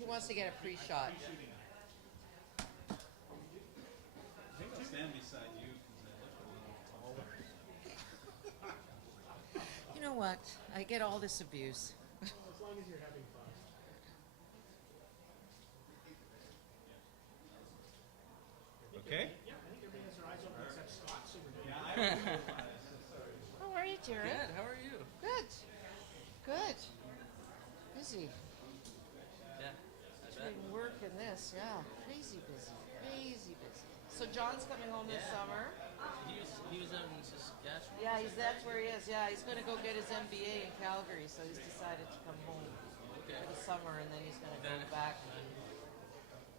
he wants to get a pre-shot. I think I'll stand beside you because I look a little taller. You know what? I get all this abuse. As long as you're having fun. Okay? Yeah, I think everybody has their eyes open except Scott, so we're doing Yeah, I good. don't know. How are you, Jared? Good. How are you? Good. Good. Busy. Yeah. I bet. Between work and this, yeah. Crazy busy. Crazy busy. So John's coming home this Yeah. summer. He was out in Saskatchewan. Yeah, that's where he is. Yeah, he's going to go get his MBA in Calgary, so he's decided to come home Okay. for the summer, and then he's going to go Then- back.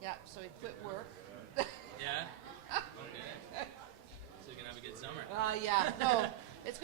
Yeah, so he quit work. Yeah. Okay. So you're gonna have a good summer. Yeah, no, it's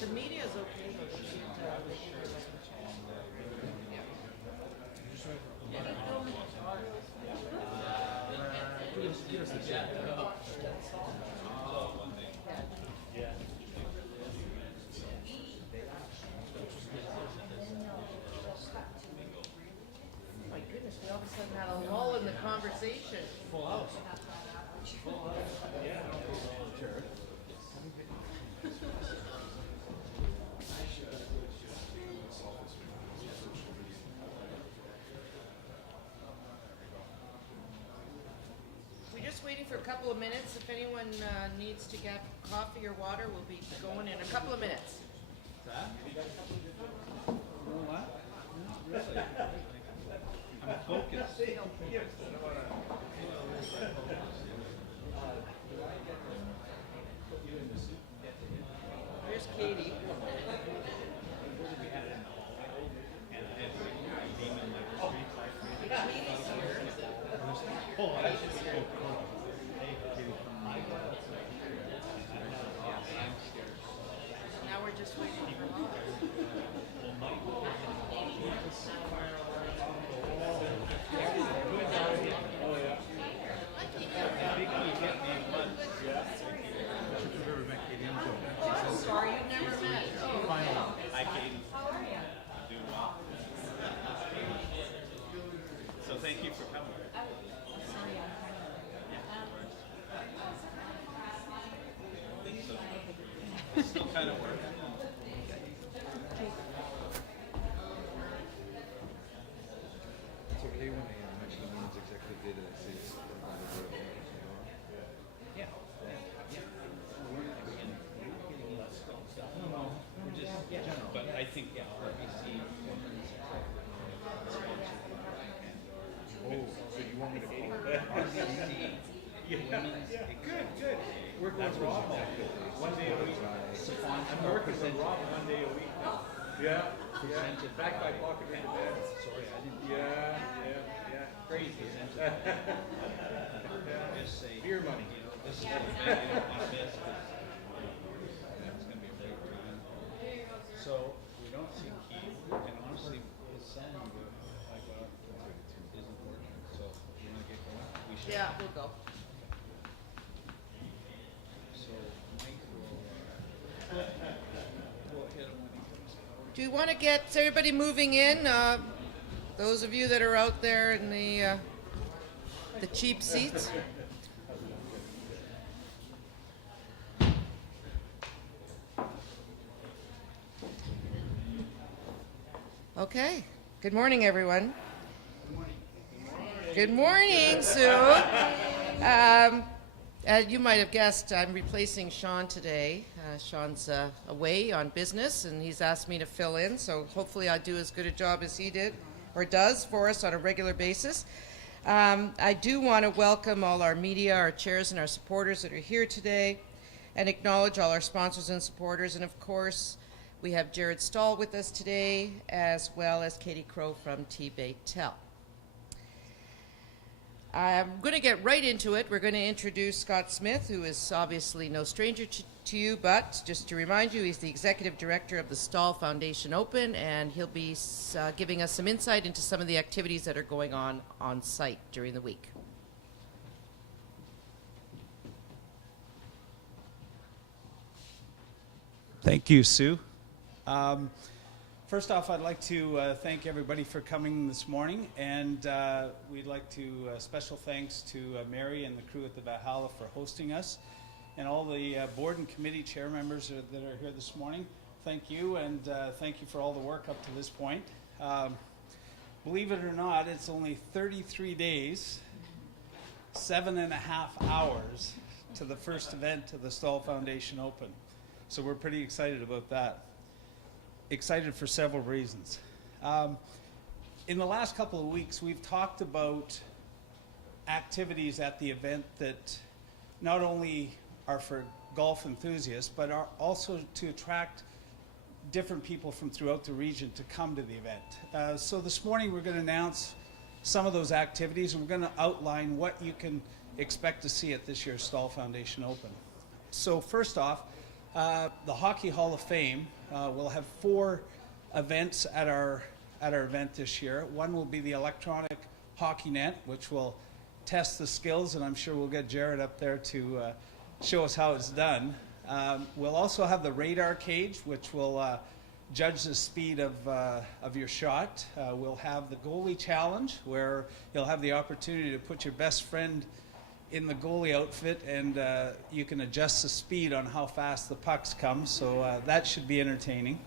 The media's okay though. They should they should let them check. Yeah. Any film? Give us the check. Oh my goodness, we all of a sudden had a lull in the conversation. Full house. We're just waiting for a couple of minutes. If anyone needs to get coffee or water, we'll be going in a couple of minutes. That? You know what? Not really. I'm focused. There's Katie. Katie's here. Now we're just waiting for Lois. Oh, sorry, you've never met. Oh, Hi, Katie. how are you? Doing well. So thank you for coming. Still kind of working. It's okay when they mention the women's executive data that says Yeah. No, we're just general. But I think RBC women's oh, so you want me to call RBC women's Good. Working with Rob one day a week. I'm working with Rob one day a week now. Yeah. presented Back by pocket in the bed. Sorry, I didn't. Yeah. Crazy. Just say, Beer money. you know, this is what we make, you don't want to miss, 'cause it's going to be a great time. So, we don't see Keith, and honestly, his son, I got, isn't working, so you want to get going? We should. Yeah, we'll go. So, Mike will hit him when he comes out. Do you want to get everybody moving in? Those of you that are out there in the cheap seats. Okay. Good morning, everyone. Good morning, Sue. As you might have guessed, I'm replacing Sean today. Sean's away on business, and he's asked me to fill in, so hopefully I do as good a job as he did, or does, for us on a regular basis. I do want to welcome all our media, our chairs, and our supporters that are here today, and acknowledge all our sponsors and supporters. And of course, we have Jared Staal with us today, as well as Katie Crow from T-Bait-Tel. I'm going to get right into it. We're going to introduce Scott Smith, who is obviously no stranger to you, but just to remind you, he's the Executive Director of the Staal Foundation Open, and he'll be giving us some insight into some of the activities that are going on site during the week. Thank you, Sue. First off, I'd like to thank everybody for coming this morning, and we'd like to special thanks to Mary and the crew at the Valhalla for hosting us, and all the board and committee chair members that are here this morning. Thank you, and thank you for all the work up to this point. Believe it or not, it's only 33 days, 7.5 hours to the first event of the Staal Foundation Open. So we're pretty excited about that. Excited for several reasons. In the last couple of weeks, we've talked about activities at the event that not only are for golf enthusiasts, but are also to attract different people from throughout the region to come to the event. So this morning we're going to announce some of those activities, and we're going to outline what you can expect to see at this year's Staal Foundation Open. So first off, The Hockey Hall of Fame will have 4 events at our event this year. One will be the electronic hockey net, which will test the skills, and I'm sure we'll get Jared up there to show us how it's done. We'll also have the radar cage, which will judge the speed of your shot. We'll have the goalie challenge, where you'll have the opportunity to put your best friend in the goalie outfit, and you can adjust the speed on how fast the pucks come, so that should be entertaining.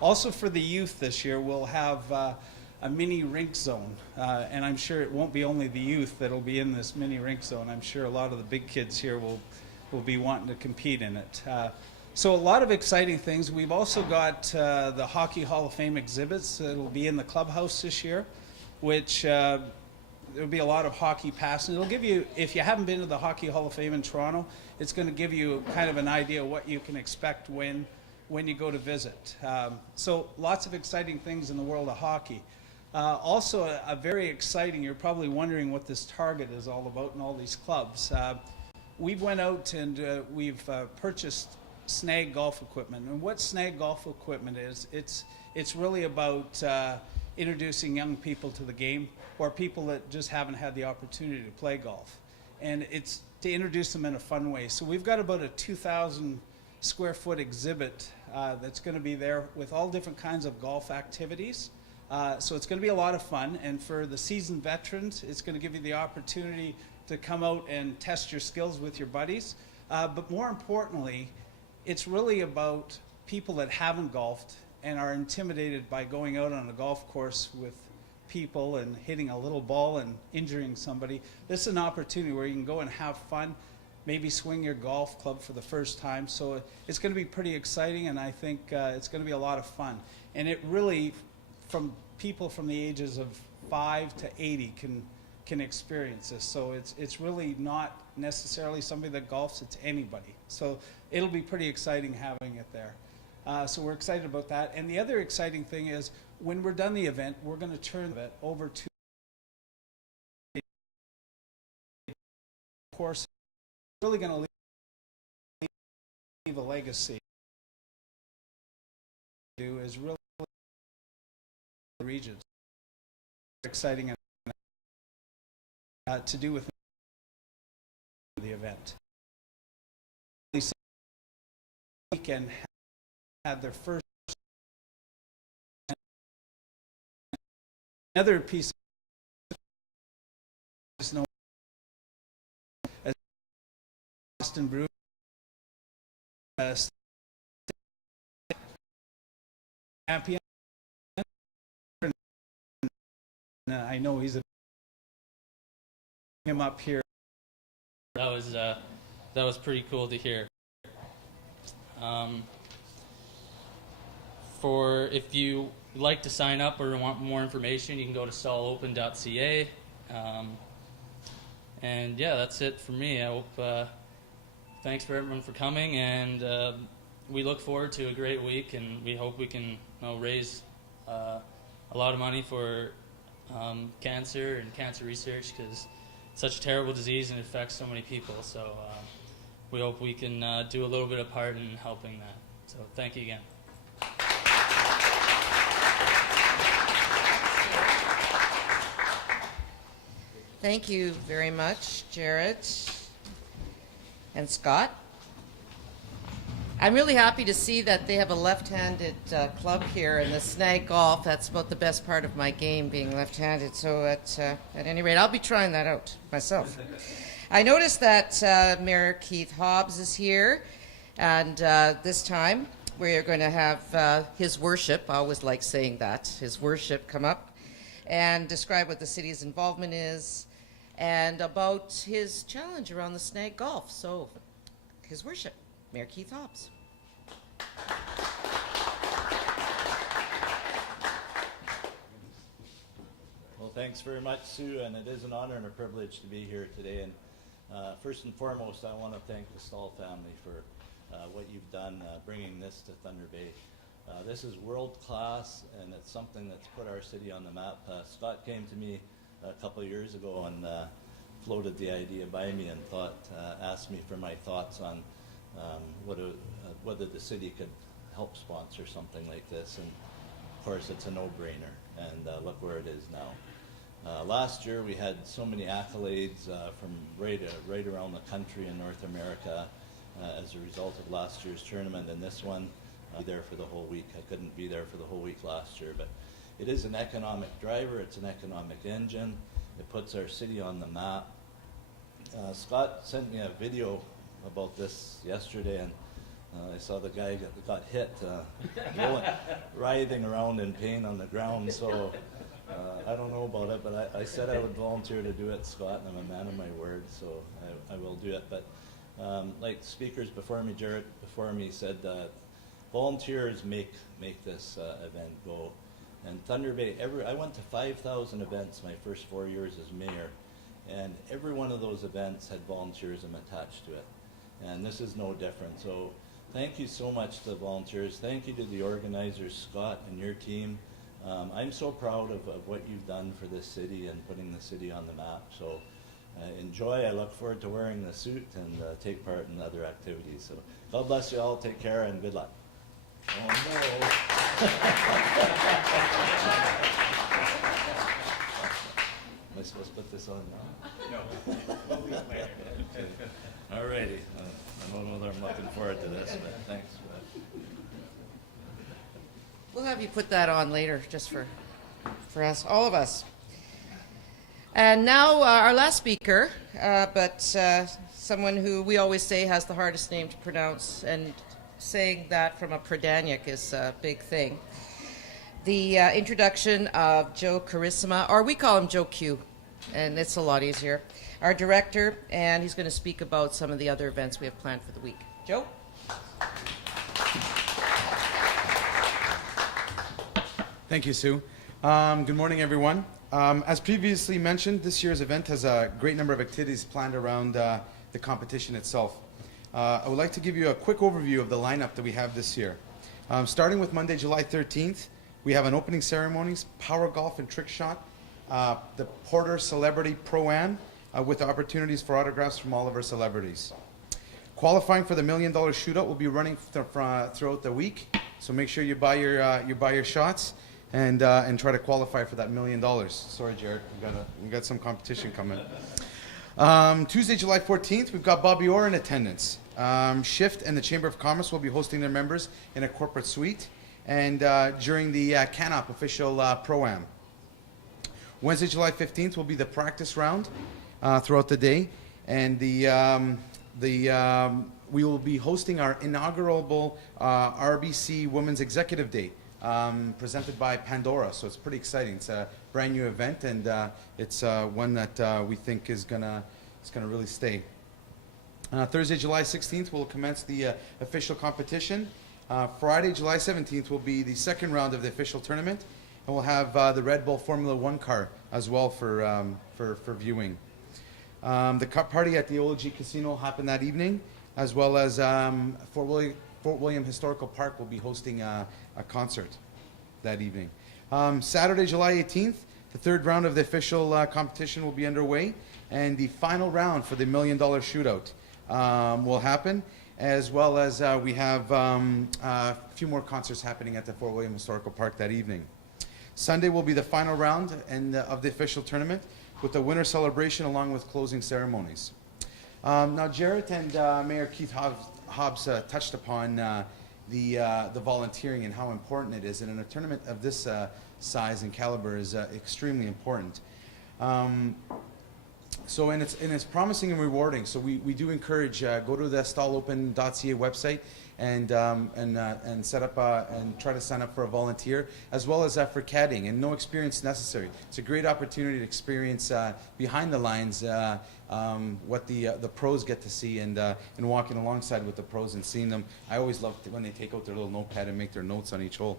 Also for the youth this year, we'll have a mini rink zone, and I'm sure it won't be only the youth that'll be in this mini rink zone. I'm sure a lot of the big kids here will be wanting to compete in it. So a lot of exciting things. We've also got the Hockey Hall of Fame exhibits that will be in the clubhouse this year, which there'll be a lot of hockey passion. It'll give you, if you haven't been to the Hockey Hall of Fame in Toronto, it's going to give you kind of an idea of what you can expect when you go to visit. So lots of exciting things in the world of hockey. Also a very exciting, you're probably wondering what this Target is all about and all these clubs. We've went out and we've purchased Snag golf equipment. And what Snag golf equipment is, it's really about introducing young people to the game, or people that just haven't had the opportunity to play golf. And it's to introduce them in a fun way. So we've got about a 2,000 square foot exhibit that's going to be there with all different kinds of golf activities. So it's going to be a lot of fun. And for the seasoned veterans, it's going to give you the opportunity to come out and test your skills with your buddies. But more importantly, it's really about people that haven't golfed and are intimidated by going out on a golf course with people and hitting a little ball and injuring somebody. This is an opportunity where you can go and have fun, maybe swing your golf club for the first time. So it's going to be pretty exciting, and I think it's going to be a lot of fun. And it really, from people from the ages of 5 to 80 can experience this. So it's really not necessarily somebody that golfs, it's anybody. So it'll be pretty exciting having it there. So we're excited about that. And the other exciting thing is, when we're done the event, we're going to turn it over to of course, really going to leave a legacy. Do is really the region exciting to do with the event. This weekend had their first. Another piece of known as Boston Brew. Champion. I know he's him up here. That was pretty cool to hear. For if you like to sign up or want more information, you can go to staalopen.ca. And yeah, that's it for me. I hope. Thanks for everyone for coming, and we look forward to a great week, and we hope we can raise a lot of money for cancer and cancer research, because it's such a terrible disease and it affects so many people. So we hope we can do a little bit of part in helping that. So thank you again. Thank you very much, Jared and Scott. I'm really happy to see that they have a left-handed club here in the Snag Golf. That's about the best part of my game, being left-handed. So at any rate, I'll be trying that out myself. I noticed that Mayor Keith Hobbs is here, and this time we're going to have his worship, I always like saying that, his worship come up and describe what the city's involvement is and about his challenge around the Snag Golf. So, his worship, Mayor Keith Hobbs. Well, thanks very much, Sue, and it is an honor and a privilege to be here today. And first and foremost, I want to thank the Staal family for what you've done bringing this to Thunder Bay. This is world class, and it's something that's put our city on the map. Scott came to me a couple of years ago and floated the idea by me and asked me for my thoughts on whether the city could help sponsor something like this, and of course it's a no-brainer, and look where it is now. Last year we had so many accolades from right around the country in North America as a result of last year's tournament, and this one, be there for the whole week. I couldn't be there for the whole week last year, but it is an economic driver, it's an economic engine, it puts our city on the map. Scott sent me a video about this yesterday, and I saw the guy got hit, writhing around in pain on the ground, so I don't know about it, but I said I would volunteer to do it, Scott, and I'm a man of my word, so I will do it. But like speakers before me, Jared before me said, volunteers make this event go. And Thunder Bay, I went to 5,000 events my first 4 years as mayor, and every one of those events had volunteerism attached to it. And this is no different. So thank you so much to the volunteers. Thank you to the organizers, Scott and your team. I'm so proud of what you've done for this city and putting the city on the map. So enjoy. I look forward to wearing the suit and take part in other activities. So God bless you all. Take care and good luck. Oh no. Am I supposed to put this on now? No. Okay. All righty. I don't know whether I'm looking forward to this, but thanks for that. We'll have you put that on later, just for us, all of us. And now our last speaker, but someone who we always say has the hardest name to pronounce, and saying that from a Pradanic is a big thing. The introduction of Joe Charisma, or we call him Joe Q, and it's a lot easier. Our director, and he's going to speak about some of the other events we have planned for the week. Joe? Thank you, Sue. Good morning, everyone. As previously mentioned, this year's event has a great number of activities planned around the competition itself. I would like to give you a quick overview of the lineup that we have this year. Starting with Monday, July 13th, we have an opening ceremonies, power golf and trick shot, the Porter Celebrity Pro-Am with opportunities for autographs from all of our celebrities. Qualifying for the $1 Million Shootout will be running throughout the week, so make sure you buy your shots and try to qualify for that $1 million. Sorry, Jared, we got some competition coming. Tuesday, July 14th, we've got Bobby Orr in attendance. Shift and the Chamber of Commerce will be hosting their members in a corporate suite, and during the Canop official Pro-Am. Wednesday, July 15th will be the practice round throughout the day, and we will be hosting our inaugural RBC Women's Executive Day, presented by Pandora. So it's pretty exciting. It's a brand new event, and it's one that we think is gonna really stay. Thursday, July 16th, we'll commence the official competition. Friday, July 17th, will be the second round of the official tournament, and we'll have the Red Bull Formula One car as well for viewing. The cup party at the OLG Casino will happen that evening, as well as Fort William Historical Park will be hosting a concert that evening. Saturday, July 18th, the third round of the official competition will be underway, and the final round for the $1 Million Shootout will happen, as well as we have a few more concerts happening at the Fort William Historical Park that evening. Sunday will be the final round of the official tournament, with the winter celebration along with closing ceremonies. Now, Jarrett and Mayor Keith Hobbs touched upon the volunteering and how important it is, and in a tournament of this size and caliber is extremely important. So, and it's promising and rewarding. So we do encourage, go to the staalopen.ca website and set up and try to sign up for a volunteer, as well as for caddying, and no experience necessary. It's a great opportunity to experience behind the lines what the pros get to see, and walking alongside with the pros and seeing them. I always love when they take out their little notepad and make their notes on each hole.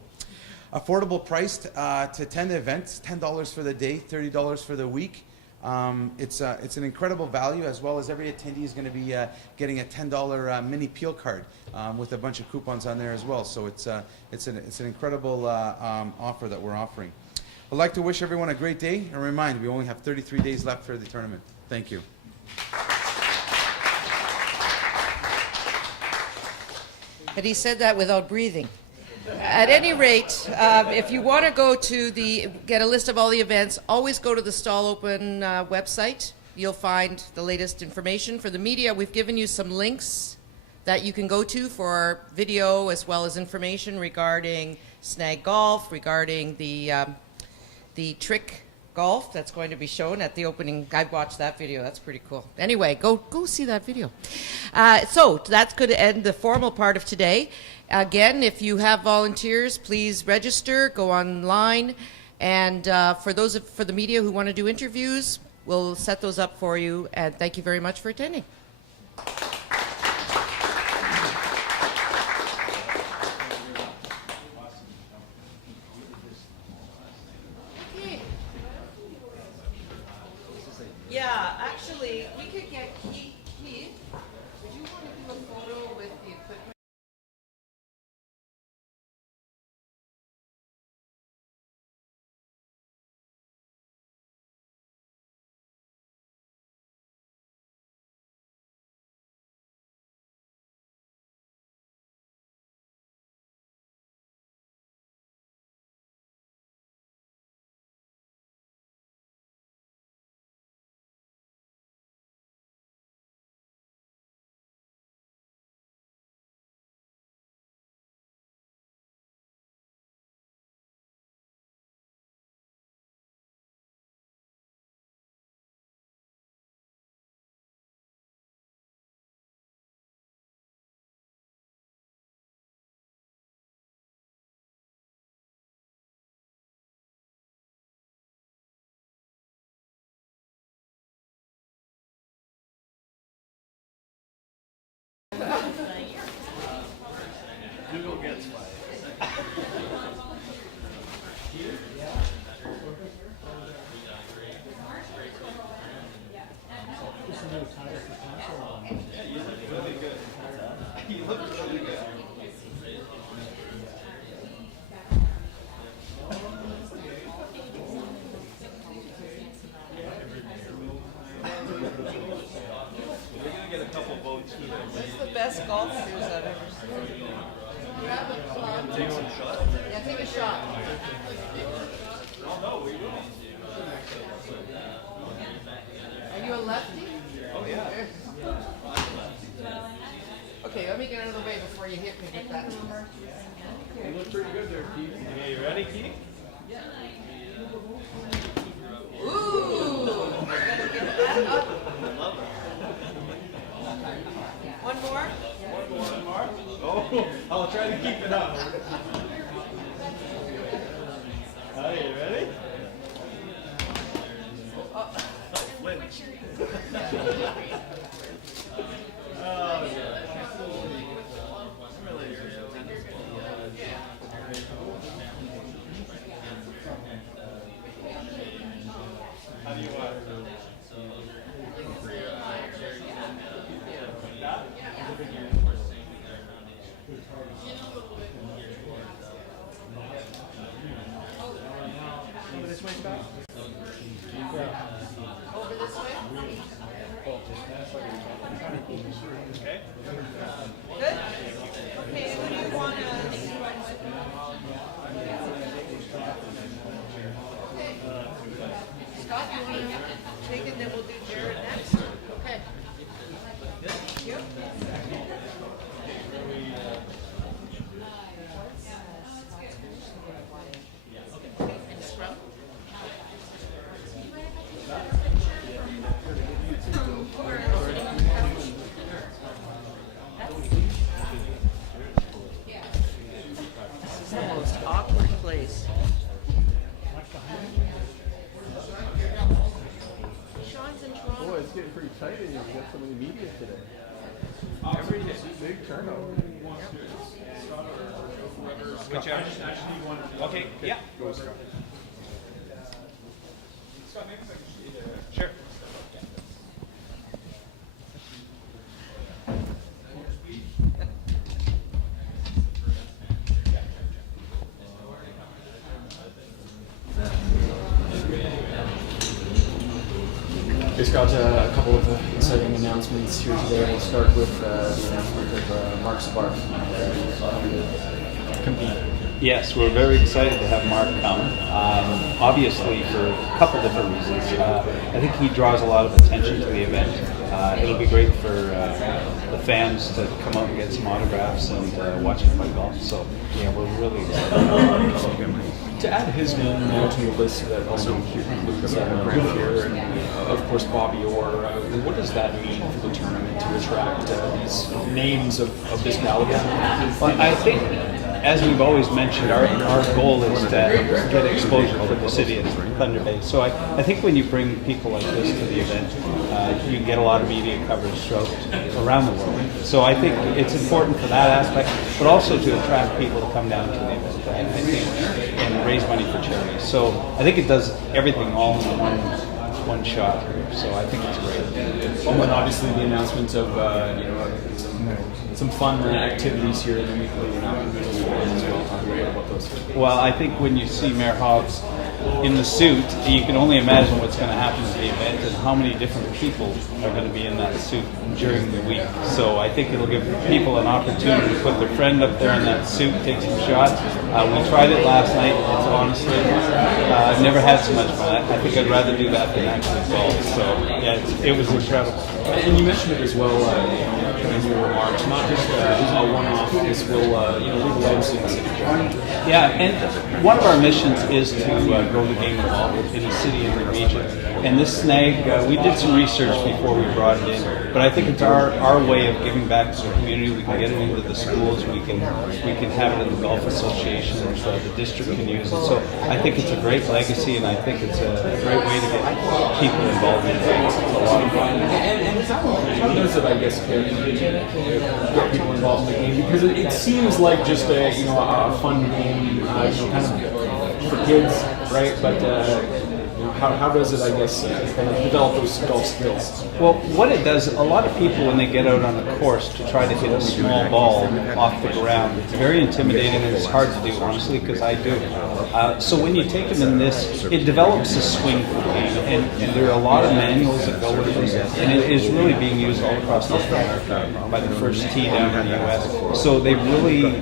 Affordable priced to attend the event, $10 for the day, $30 for the week. It's an incredible value, as well as every attendee is going to be getting a $10 mini peel card with a bunch of coupons on there as well. So it's an incredible offer that we're offering. I'd like to wish everyone a great day, and remind we only have 33 days left for the tournament. Thank you. But he said that without breathing. At any rate, if you want to go to get a list of all the events, always go to the Staal Open website. You'll find the latest information. For the media, we've given you some links that you can go to for video as well as information regarding snag golf, regarding the trick golf that's going to be shown at the opening. I watched that video. That's pretty cool. Anyway, go see that video. So that's going to end the formal part of today. Again, if you have volunteers, please register, go online, and for the media who want to do interviews, we'll set those up for you. And thank you very much for attending. Yeah, actually, we could get Keith. Would you want to do a photo with the equipment? That's the best golf shoes I've ever seen. Grab a club. Yeah, take a shot. Are you a lefty? Oh, yeah. Okay, let me get out of the way before you hit me with that. You look pretty good there, Keith. Yeah, you ready, Keith? Ooh! Get that up. One more? One more? Oh, I'll try to keep it up. Are you ready? Oh, yeah. How do you want? Over this way, Scott? Over this way? Okay. Good? Okay, who do you want to join with? Okay. Scott, you want to take it, then we'll do Jared next? Okay. Thank you. Scrum. This is the most awkward place. Sean's in Toronto. Boy, it's getting pretty tight in here. We got so many media today. Every day. Big turnout. Whichever. Okay, yeah. Go, Scott. Sure. It's got a couple of exciting announcements here today. We'll start with the announcement of Mark Spark compete. Yes, we're very excited to have Mark come. Obviously, for a couple different reasons. I think he draws a lot of attention to the event. It'll be great for the fans to come out and get some autographs and watch him play golf. So, yeah, we're really excited. To add his name to the list that also includes Grant Fuhr and of course Bobby Orr, what does that mean for the tournament to attract these names of this caliber? Well, I think, as we've always mentioned, our goal is to get exposure for the city of Thunder Bay. So I think when you bring people like this to the event, you can get a lot of media coverage throughout around the world. So I think it's important for that aspect, but also to attract people to come down to the event, I think, and raise money for charity. So I think it does everything all in one shot. So I think it's great. And then obviously the announcement of some fun activities here in the weekly as well. Talk a little bit about those. Well, I think when you see Mayor Hobbs in the suit, you can only imagine what's going to happen to the event and how many different people are going to be in that suit during the week. So I think it'll give people an opportunity to put their friend up there in that suit, take some shots. We tried it last night. It's honestly, I've never had so much fun. I think I'd rather do that than actually golf. So yeah, it was incredible. And you mentioned it as well in your remarks, not just a one-off. This will leave a legacy in the city. Yeah, and one of our missions is to grow the game of golf in the city and the region. And this snag, we did some research before we brought it in, but I think it's our way of giving back to the community. We can get it into the schools. We can have it in the golf associations. The district can use it. So I think it's a great legacy, and I think it's a great way to get people involved in things. It's a lot of fun. And how does it, I guess, get people involved in the game? Because it seems like just a fun game, kind of for kids, right? But how does it, I guess, kind of develop those golf skills? Well, what it does, a lot of people when they get out on the course to try to hit a small ball off the ground, it's very intimidating and it's hard to do, honestly, because I do. So when you take them in this, it develops a swing for the game, and there are a lot of manuals that go with this, and it is really being used all across North America by the first tee down in the U.S. So they really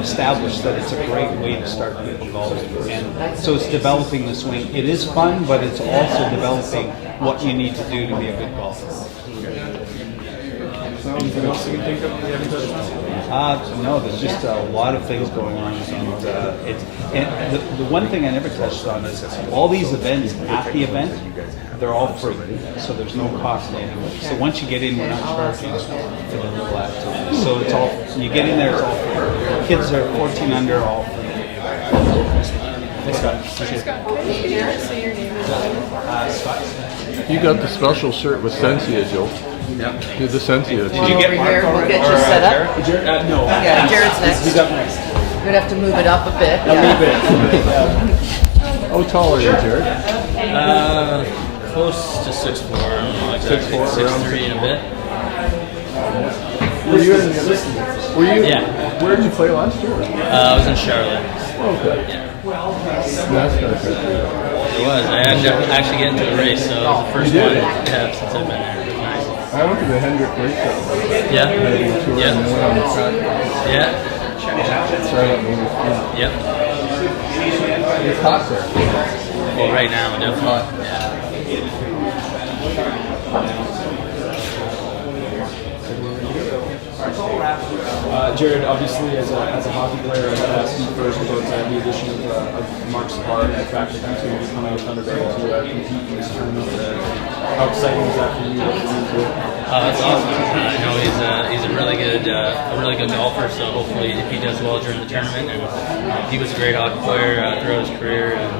established that it's a great way to start people golfing, and so it's developing the swing. It is fun, but it's also developing what you need to do to be a good golfer. Anything else you can think of we haven't touched on? No, there's just a lot of things going on, and the one thing I never touched on is all these events at the event, they're all free, so there's no cost anyway. So once you get in, we're not charging for the little activity. So it's all, you get in there, it's all free. Kids are 14 under, all free. Thanks, Scott. Appreciate it. Scott? You got the special shirt with Sensia, Joe. Yeah. Do the Sensia. Did you get Mark We'll already? get you set up. Jared, no. Yeah, Jared's next. He's up next. We're gonna have to move it up a bit. A little bit. How tall are you, Jared? Close to 6'4". I don't know exactly. 6'3" and a bit. Were you in the other? Were you? Yeah. Where did you play last year? I was in Charlotte. Okay. Yeah. NASCAR trip. It was. I had to actually get into a race, so it was the first You one did? since I've been there. It was nice. I went to the Hendrick race show. Yeah. Yeah. And went on the track. Yeah. It's right up Main Street. Yep. It's hot there. Well, right now, definitely. Yeah. Jared, obviously, as a hockey player, I got to ask you first about the addition of Mark Spark and the fact that you two will be coming out of Thunder Bay to compete in this tournament. How exciting is that for you? That's awesome. I know he's a really good golfer. So hopefully, if he does well during the tournament, and he was a great hockey player throughout his career, and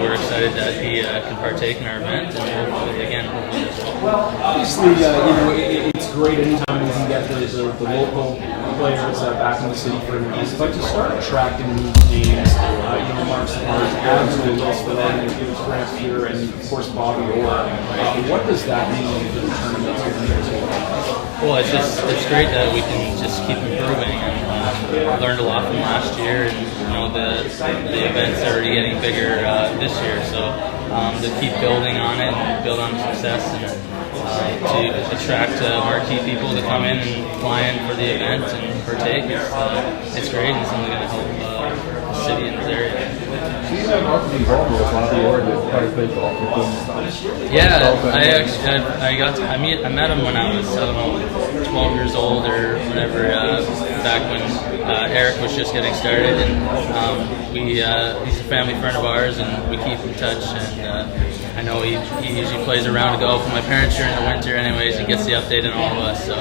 we're excited that he can partake in our event, and hopefully, again, he does well. Obviously, it's great anytime we can get the local players back in the city for an event, but to start attracting new names, Mark Spark, add to the list for them, Grant Fuhr, and of course Bobby Orr. What does that mean for the tournament? Well, it's great that we can just keep improving, and learned a lot from last year, and the events are already getting bigger this year. So to keep building on it and build on success, and to attract marquee people to come in and fly in for the event and partake. It's great, and it's only going to help the city and this area. So you have lots of involved with a lot of the org that probably plays golf with them. Yeah, I met him when I was, I don't know, 12 years old or whatever, back when Eric was just getting started, and he's a family friend of ours, and we keep in touch, and I know he usually plays a round of golf with my parents during the winter anyways. He gets the update on all of us, so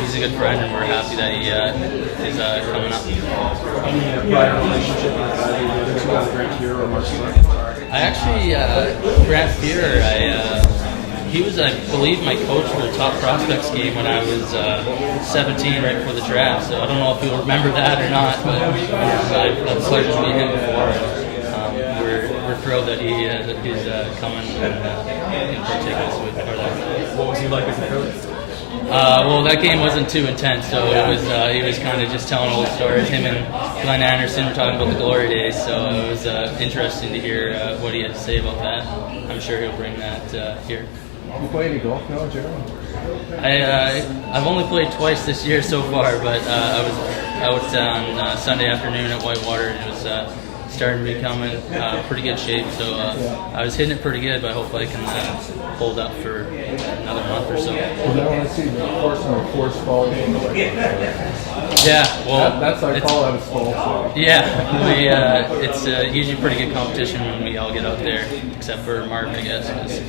he's a good friend, and we're happy that he is coming up. Any prior relationship with the two other Grant Fuhrer or Mark Smart? I actually, Grant Fuhrer, he was, I believe, my coach for the Top Prospects game when I was 17, right before the draft. So I don't know if you'll remember that or not, but I've had the pleasure to meet him before. We're thrilled that he's coming and partaking with our life. What was he like as a coach? Well, that game wasn't too intense, so it was he was kind of just telling old stories. Him and Glenn Anderson were talking about the glory days, so it was interesting to hear what he had to say about that. I'm sure he'll bring that here. You play any golf now, Jeremy? I've only played twice this year so far, but I was out on Sunday afternoon at Whitewater. It was starting to become in pretty good shape, so I was hitting it pretty good, but hopefully I can hold up for another month or so. Because I want to see the force fall. Yeah, well, that's our call out of fall. So. Yeah, it's usually pretty good competition when we all get out there, except for Mark, I guess, because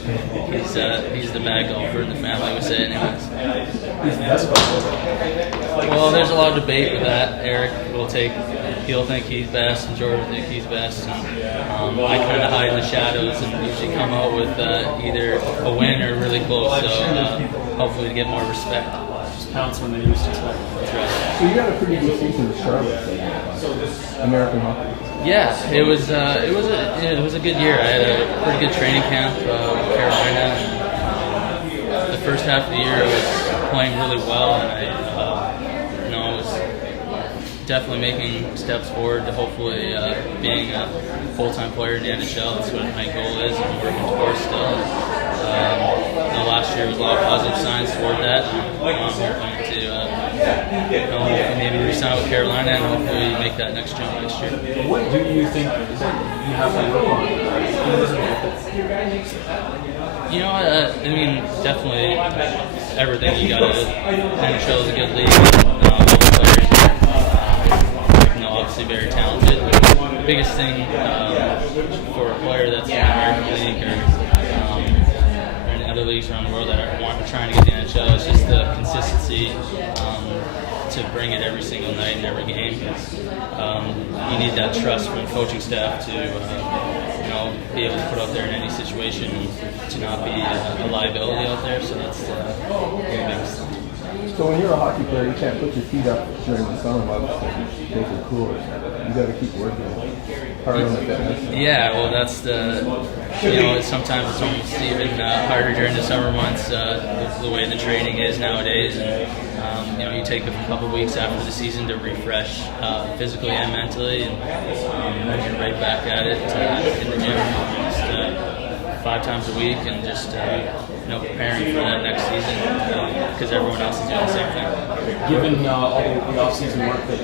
he's the bad golfer in the family, we say anyways. He's the best golfer. Well, there's a lot of debate with that. Eric he'll think he's best, and Jordan will think he's best. And, I kind of hide in the shadows and usually come out with either a win or really close, so hopefully to get more respect. Just pounce when they used to expect. That's right. So you had a pretty good season with Charlotte, American hockey. Yeah, it was a good year. I had a pretty good training camp with Carolina. And, the first half of the year I was playing really well, and I was definitely making steps forward to hopefully being a full-time player in the NHL. That's what my goal is, and I'm working towards still. Last year was a lot of positive signs toward that. I'm hoping to maybe resign with Carolina and hopefully make that next jump next year. What do you think that you have to work on? You know, I mean, definitely everything. You got to. NHL is a good league. All the players, obviously very talented. The biggest thing for a player that's in the American League or in other leagues around the world that are trying to get the NHL is just the consistency to bring it every single night in every game. You need that trust from the coaching staff to be able to put out there in any situation and to not be a liability out there. So that's the biggest thing. So when you're a hockey player, you can't put your feet up during the summer months to make it cooler. You got to keep working hard on the fitness. Yeah, well, that's sometimes it's almost even harder during the summer months, the way the training is nowadays. And, you take a couple weeks after the season to refresh physically and mentally, and then you're right back at it in the gym just 5 times a week, and just preparing for that next season because everyone else is doing the same thing. Given all the off-season work that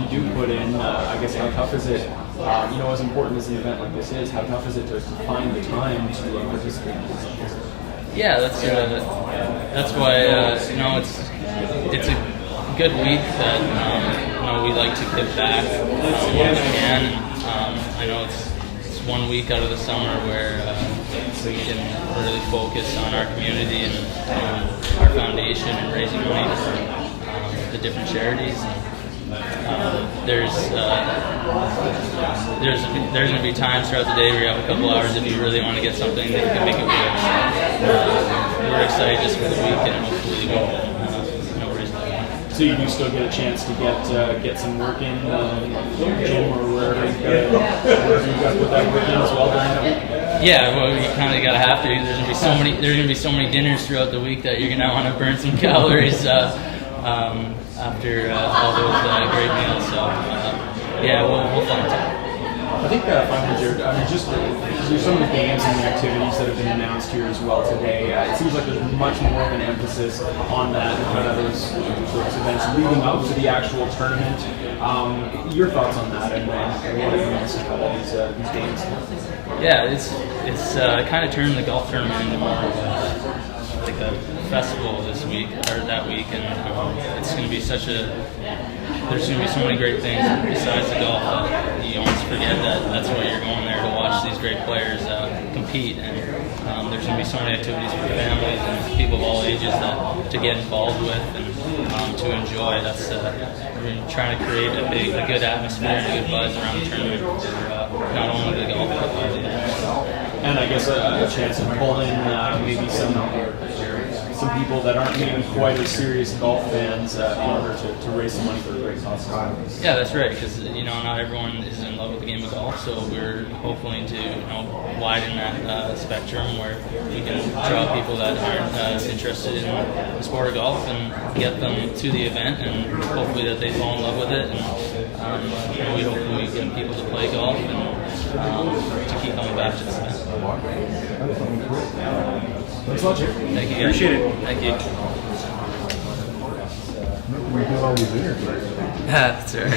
you do put in, I guess how tough is it? As important as an event like this is, how tough is it to find the time to participate in this? Yeah, that's why it's a good week that we like to give back when we can. I know it's 1 week out of the summer where we can really focus on our community and our foundation and raising money for the different charities. There's going to be times throughout the day where you have a couple hours if you really want to get something that you can make it work. We're excited just for the week and hopefully we'll raise money. So you do still get a chance to get some work in the gym or wherever you got to put that work in as well during that week? Yeah, well, you kind of gotta have to. There's gonna be so many dinners throughout the week that you're gonna want to burn some calories after all those great meals. So yeah, we'll find time. think finally, Jared, I mean, just there's some of the games and the activities that have been announced here as well today. It seems like there's much more of an emphasis on that and kind of those events leading up to the actual tournament. Your thoughts on that and what it means to all these games? Yeah, it's kind of turned the golf tournament into more of like a festival this week or that week, and it's going to be there's going to be so many great things besides the golf that you almost forget that that's why you're going there, to watch these great players compete, and there's going to be so many activities for families and people of all ages to get involved with and to enjoy. We're trying to create a good atmosphere and a good buzz around the tournament for not only the golf but the And I guess a chance to pull in maybe some people that aren't maybe quite as serious golf fans in order to raise some money for a great cause. Yeah, that's right. Because not everyone is in love with the game of golf, so we're hoping to widen that spectrum where we can draw people that aren't as interested in the sport of golf and get them to the event, and hopefully that they fall in love with it. And we hopefully get people to play golf and to keep coming back to this event. Thanks a lot, Jared. Thank you, guys. Appreciate it. Thank you. We do all these interviews. That's right.